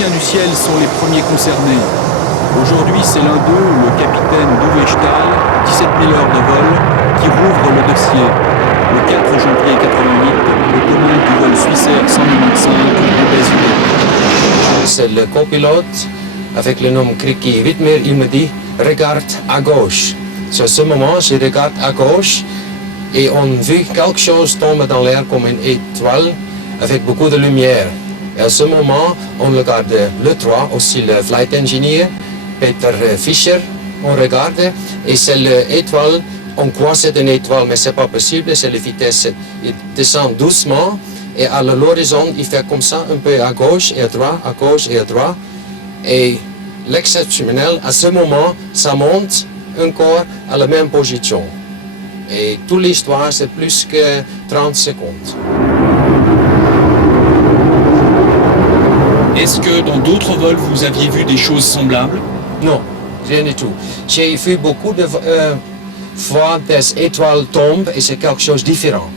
physiciens du ciel sont les premiers concernés. Aujourd'hui, c'est l'un d'eux, le capitaine Uwe Stahl, 17 000 heures de vol, qui rouvre le dossier. Le 4 janvier 88, le commande du vol Swissair 195 de C'est le copilote avec le nom Kriki Wittmer, il me dit « Regarde à gauche ». C'est à ce moment, je regarde à gauche et on vit quelque chose tomber dans l'air comme une étoile avec beaucoup de lumière. Et à ce moment, on regarde le 3, aussi le flight engineer, Peter Fischer, on regarde et c'est l'étoile, on croit que c'est une étoile mais c'est pas possible, c'est la vitesse, il descend doucement et à l'horizon il fait comme ça un peu à gauche et à droite, à gauche et à droite et l'exceptionnel, à ce moment, ça monte encore à la même position. Et toute l'histoire, c'est plus que 30 secondes. Est-ce que dans d'autres vols, vous aviez vu des choses semblables? Non, rien du tout. J'ai vu beaucoup de fois des étoiles tombent et c'est quelque chose de différent.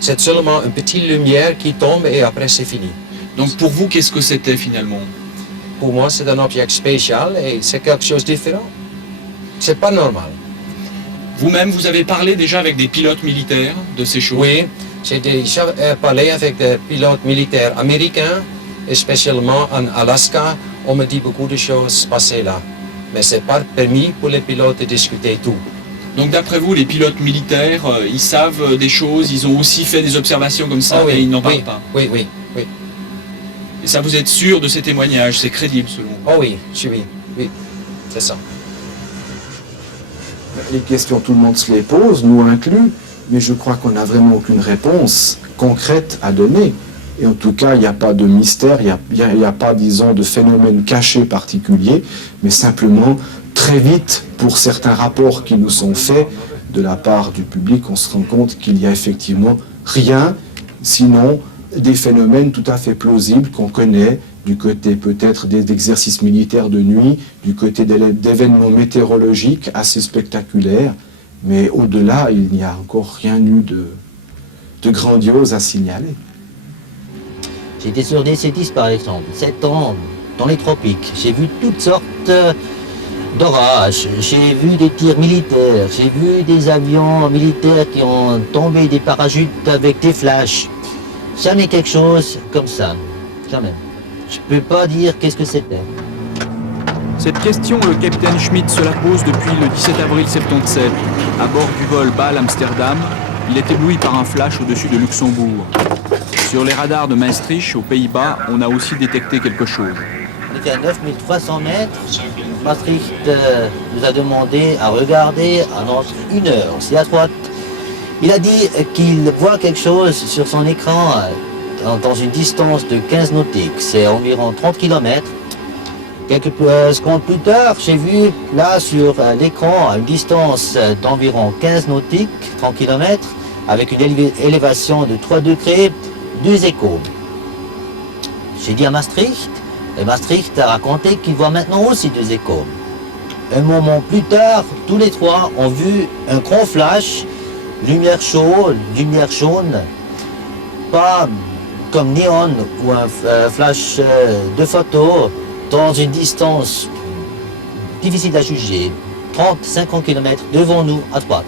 C'est seulement une petite lumière qui tombe et après c'est fini. Donc pour vous, qu'est-ce que c'était finalement? Pour moi, c'est un objet spécial et c'est quelque chose de différent. C'est pas normal. Vous-même, vous avez parlé déjà avec des pilotes militaires de ces choses? Oui, j'ai déjà parlé avec des pilotes militaires américains, et spécialement en Alaska. On me dit beaucoup de choses passées là. Mais c'est pas permis pour les pilotes de discuter tout. Donc d'après vous, les pilotes militaires, ils savent des choses, ils ont aussi fait des observations comme ça, mais ils n'en parlent pas? Oui. Et ça, vous êtes sûr de ces témoignages? C'est crédible selon vous? Oh oui, oui, c'est ça. Les questions, tout le monde se les pose, nous inclus, mais je crois qu'on n'a vraiment aucune réponse concrète à donner. Et en tout cas, il n'y a pas de mystère, il n'y a pas, disons, de phénomène caché particulier, mais simplement, très vite, pour certains rapports qui nous sont faits de la part du public, on se rend compte qu'il n'y a effectivement rien, sinon des phénomènes tout à fait plausibles qu'on connaît, du côté peut-être des exercices militaires de nuit, du côté d'événements météorologiques assez spectaculaires, mais au-delà, il n'y a encore rien eu de grandiose à signaler. J'étais sur des C10 par exemple, 7 ans dans les tropiques. J'ai vu toutes sortes d'orages, j'ai vu des tirs militaires, j'ai vu des avions militaires qui ont tombé des parachutes avec des flashs. Jamais quelque chose comme ça, jamais. Je peux pas dire qu'est-ce que c'était. Cette question, le capitaine Schmidt se la pose depuis le 17 avril 77. À bord du vol Bâle-Amsterdam, il est ébloui par un flash au-dessus de Luxembourg. Sur les radars de Maastricht, aux Pays-Bas, on a aussi détecté quelque chose. On était à 9300 mètres. Maastricht nous a demandé à regarder pendant 1 heure. C'est à droite. Il a dit qu'il voit quelque chose sur son écran dans une distance de 15 nautiques. C'est environ 30 km. Quelques secondes plus tard, j'ai vu là sur l'écran à une distance d'environ 15 nautiques, 30 km, avec une élévation de 3 degrés, 2 échos. J'ai dit à Maastricht, et Maastricht a raconté qu'il voit maintenant aussi 2 échos. Un moment plus tard, tous les trois ont vu un grand flash, lumière chaude, lumière jaune, pas comme néon ou un flash de photo, dans une distance difficile à juger, 30-50 km devant nous à droite.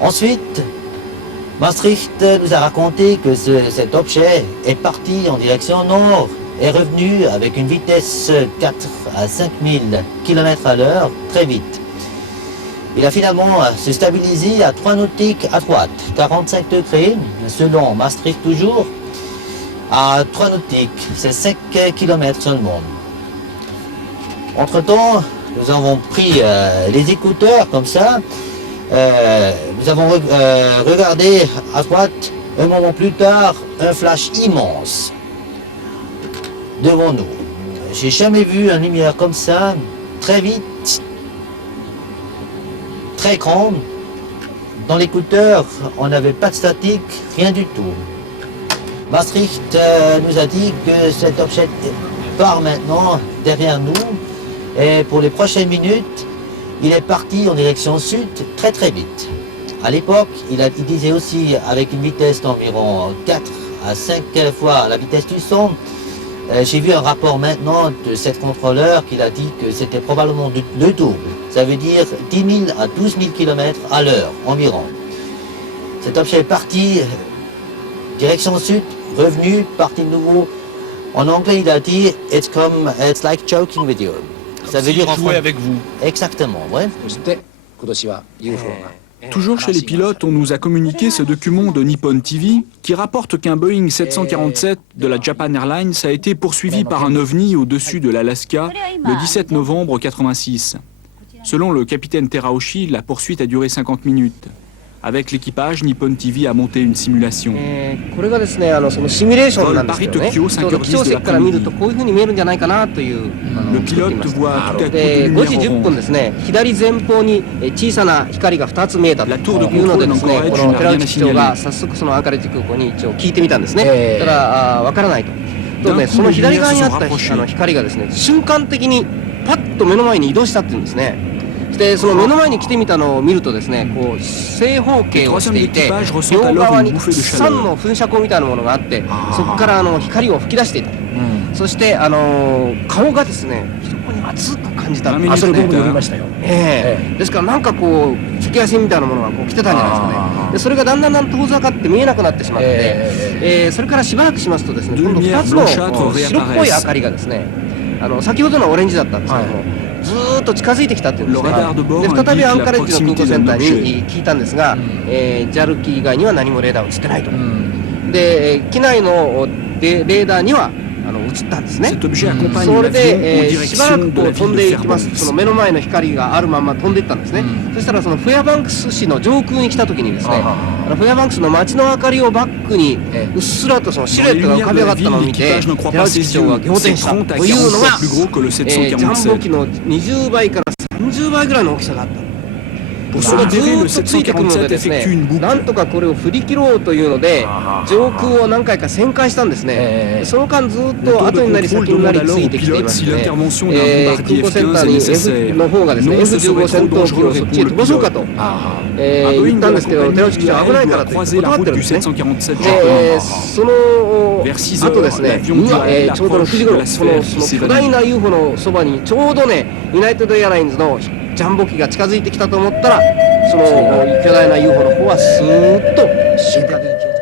Ensuite, Maastricht nous a raconté que cet objet est parti en direction nord, est revenu avec une vitesse 4 à 5000 km à l'heure, très vite. Il a finalement se stabilisé à 3 nautiques à droite, 45 degrés, selon Maastricht toujours, à 3 nautiques, c'est 5 km seulement. Entre-temps, nous avons pris les écouteurs comme ça, nous avons regardé à droite, un moment plus tard, un flash immense devant nous. J'ai jamais vu une lumière comme ça, très vite, très grande. Dans l'écouteur, on n'avait pas de statique, rien du tout. Maastricht nous a dit que cet objet part maintenant derrière nous et pour les prochaines minutes, il est parti en direction sud très très vite. À l'époque, il disait aussi avec une vitesse d'environ 4 à 5 fois la vitesse du son, J'ai vu un rapport maintenant de cette contrôleur qui a dit que c'était probablement le double. Ça veut dire 10 000 à 12 000 km à l'heure environ. Cet objet est parti direction sud, revenu, parti de nouveau. En anglais, il a dit « It's like joking with you ». Ça veut dire en jouer avec vous. Exactement, ouais. そして今年は UFO が Toujours chez les pilotes, on nous a communiqué ce document de Nippon TV qui rapporte qu'un Boeing 747 de la Japan Airlines a été poursuivi par un ovni au-dessus de l'Alaska le 17 novembre 86. Selon le capitaine Teraoshi, la poursuite a duré 50 minutes. Avec l'équipage, Nippon TV a monté une simulation. これがですね、そのシミュレーションなんですけどね、 Paris Tokyo ちょうど気象席から見るとこういう風に見えるんじゃないかなという Le pilote voit tout à coup で de 5時 lumière 10分 orange. ですね、左前方に小さな光が2つ見えたと La tour de いうのでですね、 contrôle こ d'Anchorage の寺内 n'a 機 rien 長 à が signaler. 早速そのアンカレッジ空港に一応聞いてみたんですね。ええただわからないと。とね、 D'un coup, その les 左 lumières 側 se にあ sont った rapprochées. 光がですね、瞬間的にパッと目の前に移動したっていうんですね。でその目の前に来てみたのを見るとですね、こう正方形をしていて、両側にたくさんの噴射口みたいなものがあって、そこから光を吹き出していた。そして顔がですね、非常に熱く感じた。あそれ僕も読みましたよ。ですからなんかこう赤外線みたいなものがこう来てたんじゃないですかね。でそれがだんだん遠ざかって見えなくなってしまって、それからしばらくしますとですね、今度2つの白っぽい明かりがですね、先ほどのオレンジだったんですけども、ずーっと近づいてきたっていうんですね。で再びアンカレッジの空港センターに聞いたんですが、JAL 機以外には何もレーダー映ってないと。で機内のレーダーには映ったんですね。 Cet objet accompagne それ l'avion で、 en しばら direction く de こ la う飛ん ville で de いきます。その Fairbanks. 目の前の光があるまま飛んでいったんですね。そしたらそのフェアバンクス市の上空に来た時にですね、フェアバンクスの街の明かりをバックにうっすらとそのシルエットが浮かび上がったのを見て、 L'équipage ne croit 寺 pas 内機 ses 長が yeux. 仰天 C'est したと 30 à いう 40 のが fois plus gros que le ジャンボ 747. 機の20倍から30倍ぐらいの大きさがあった。 Pour それ se がず libérer, le ーっとついてくるのでですね 747 effectue une boucle. なんとかこれを振り切ろうというので上空を何回か旋回したんですね。その間ずっと後になり先になりついてきていまして、空港センターに F の方がですね F15 戦闘機をそっちへ飛ばそうかと言ったんですけど、寺内機長危ないからと言って断ってるんですね。でその後ですね、ちょうど6時頃その巨大な UFO のそばにちょうどねユナイテッドエアラインズのジャンボ機が近づいてきたと思ったら、その巨大な UFO の方はスーッと瞬間的に